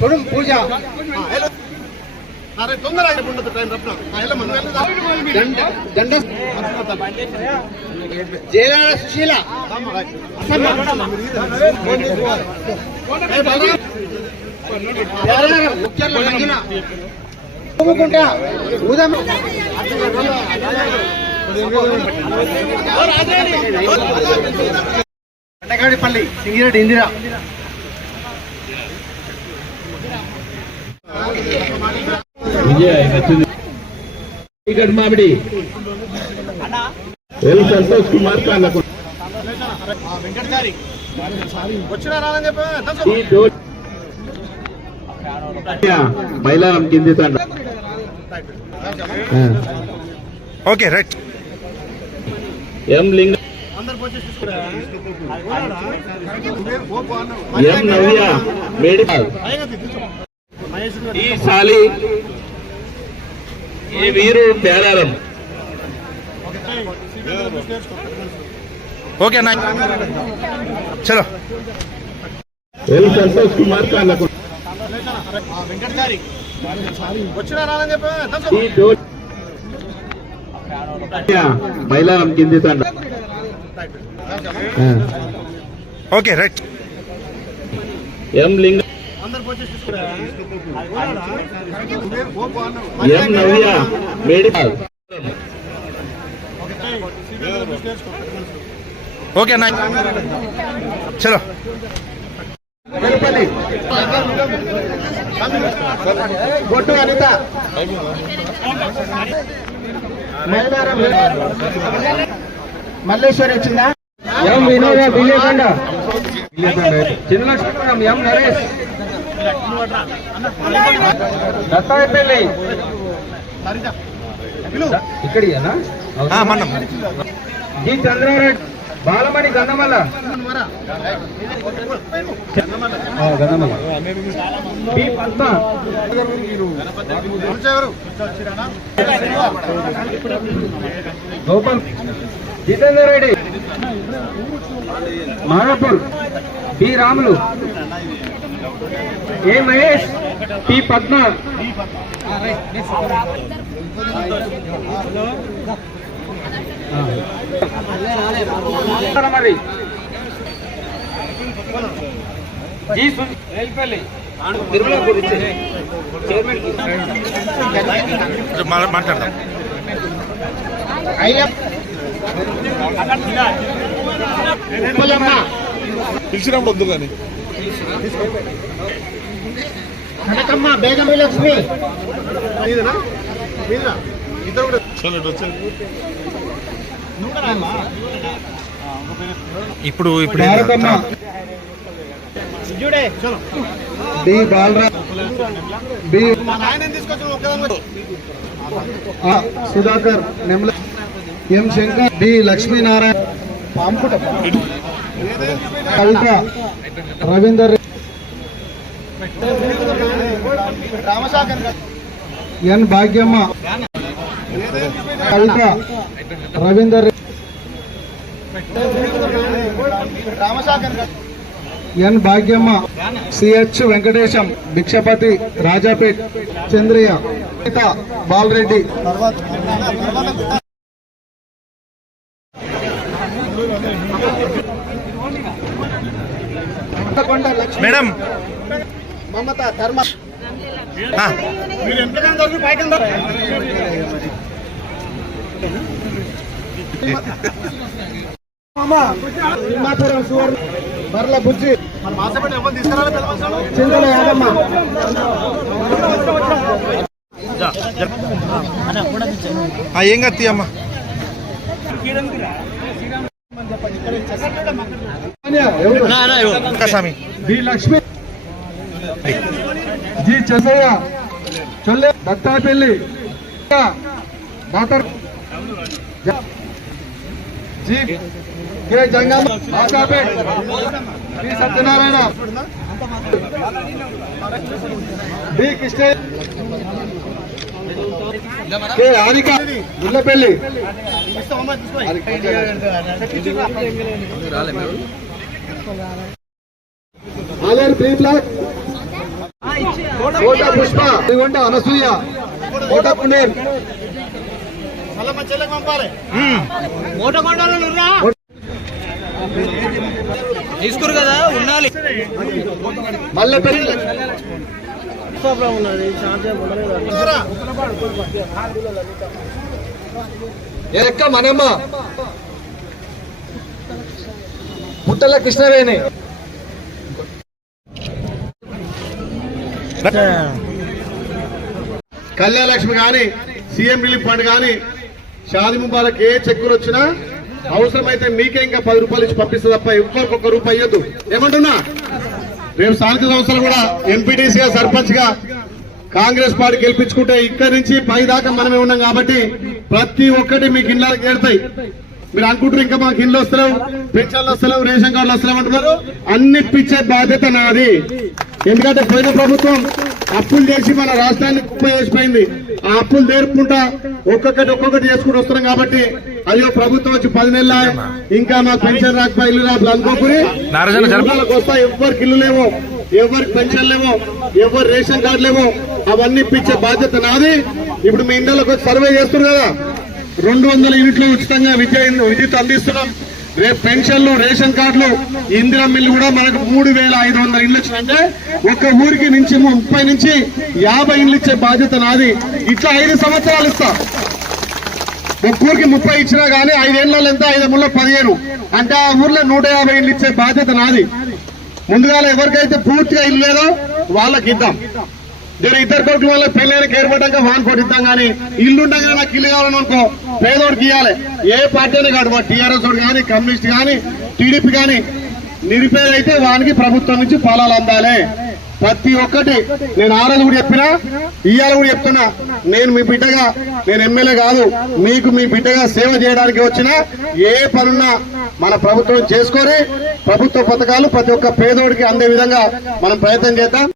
కొడుం పూజ తొందర ఉండదు టైం దండ జయలాల సుశీల ముఖ్యంగా అండగాడిపల్లి సింగిరెడ్డి ఇందిరా టికెట్ మామిడి ఎల్ సంతోష్ కుమార్ కాళ్ళకు మైలారం కింది ఓకే రైట్ ఎం లింగ? ఎం నవ్య మేడికల్ ఈ సాలి ఈ వీరు పేరారం ఓకే అన్న చలో. ఎల్ సంతోష్ కుమార్ కాళ్ళకు? మైలారం కింది తండ. Okay right. ఎం లింగ ఎం నవ్య? మేడికల్ ఓకే అన్న చలో. బొట్టు అనిత మల్లేశ్వరి వచ్చిందా? M Vinoda Billekonda Chinnalakshmipuram M Naresh? Dattayapalli G Chandrareddy Balamani Gandhamalla ఆ, Gandhamalla B Padma. Gopal Jitender Reddy Madapur B Ramulu. A Mahesh? P Padma మరి. జీ సు- తిరుమల గురించి చైర్మన్ మాట్లాడదాం పిలిచినప్పుడు వద్దు కానీ. కనకమ్మ బేగం లక్ష్మి. ఇద్దరు కూడా. ఇప్పుడు ఇప్పుడు B Balraj B. Sudhakar Nemala. M Shankar D Lakshminarayana. Kavitha Ravinder N Bhagyamma. Kavitha Ravinder N Bhagyamma. CH Venkatesham Bhikshapathi Rajapet Chandriya Balareddy. Madam. Mamatha Dharma. Suvarna Barla బుజ్జి. చింతల యాదమ్మ. ఆ, ఏం కత్తి అమ్మ? Swamy. Lakshmi. G Chennaiah Cholle Dattapalli doctor జ- G K Jangamma Ashapet B Satyanarayana B Krishna K Harika Gullapalli ఆలర్ pre black Kota Pushpa ఇదిగోంట అనసూయ కోట తీసుకురు కదా ఉండాలి. మల్లెపల్లి. ఎక్క మనమ్మ. పుట్టల కృష్ణవేణి. కళ్యాణలక్ష్మి కానీ సీఎం రిలీఫ్ ఫండ్ కానీ షాది ముబారక్ ఏ చెక్కులు వచ్చినా అవసరమైతే మీకే ఇంకా పది రూపాయలు ఇచ్చి పంపిస్తే తప్ప ఇంకొక ఒక్క రూపాయి ఇవ్వద్దు ఏమంటున్నా? రేపు స్థానిక సంస్థలు కూడా ఎంపీటీసీగా సర్పంచ్గా కాంగ్రెస్ పార్టీ గెలిపించుకుంటే ఇక్కడి నుంచి పై దాకా మనమే ఉన్నాం కాబట్టి ప్రతి ఒక్కటి మీకు ఇళ్ళకి చేరుతాయి మీరు అనుకుంటారు ఇంకా మాకు ఇల్లు వస్తలేవు పెన్షన్లు వస్తలేవు రేషన్ కార్డులు వస్తలేవు అంటున్నారు. అన్ని ఇప్పించే బాధ్యత నాది. ఎందుకంటే పోయిన ప్రభుత్వం అప్పులు చేసి మన రాష్ట్రాన్ని కుప్ప చేసిపోయింది. ఆ అప్పులు తీర్పుకుంటా ఒక్కొక్కటి ఒక్కొక్కటి చేసుకుంటూ వస్తున్నాం కాబట్టి అయ్యో ప్రభుత్వం వచ్చి పది నెలల ఇంకా మాకు పెన్షన్ రాకపోయి ఇల్లు రాదు అనుకోకుని వస్తా ఎవరికి ఇల్లు లేవో ఎవరికి పెన్షన్ లేవో ఎవరు రేషన్ కార్డు లేవో అవన్నీ ఇప్పించే బాధ్యత నాది. ఇప్పుడు మీ ఇండ్లకు వచ్చి సర్వే చేస్తున్నారు కదా. రెండు వందల యూనిట్లు ఉచితంగా విద్య విద్యుత్ అందిస్తున్నాం. రేపు పెన్షన్లు రేషన్ కార్డులు ఇందిరా మిల్లు కూడా మనకు మూడు వేల ఐదు వందల ఇల్లు వచ్చినంటే ఒక్క ఊరికి నుంచి ముప్పై నుంచి యాభై ఇల్లు ఇచ్చే బాధ్యత నాది. ఇట్లా ఐదు సంవత్సరాలు ఇస్తా. ఒక్క ఊరికి ముప్పై ఇచ్చినా గానీ ఐదేళ్ళలో ఎంత? ఐదు ముళ్ళ పదిహేను. అంటే ఆ ఊర్లో నూట యాభై ఇల్లు ఇచ్చే బాధ్యత నాది. ముందుగా ఎవరికైతే పూర్తిగా ఇల్లు లేదో వాళ్ళకి ఇద్దాం. నేను ఇద్దరు కొడుకుల వల్ల పెళ్ళైన కేర్పడ్డాక వాన్ కొట్టిద్దాం కానీ ఇల్లు ఉండగా నాకు ఇల్లు కావాలని అనుకో పేదోడికి ఇవ్వాలి ఏ పార్టీ అయినా కాదు టీఆర్ఎస్ కానీ కమ్యూనిస్ట్ కానీ టీడీపీ కానీ నిరుపేద అయితే వానికి ప్రభుత్వం నుంచి ఫలాలు అందాలి. ప్రతి ఒక్కటి నేను ఆ రోజు కూడా చెప్పినా ఇవాళ కూడా చెప్తున్నా. నేను మీ బిడ్డగా నేను ఎమ్మెల్యే కాదు మీకు మీ బిడ్డగా సేవ చేయడానికి వచ్చిన ఏ పనున్నా మన ప్రభుత్వం చేసుకొని ప్రభుత్వ పథకాలు ప్రతి ఒక్క పేదోడికి అందే విధంగా మనం ప్రయత్నం చేద్దాం.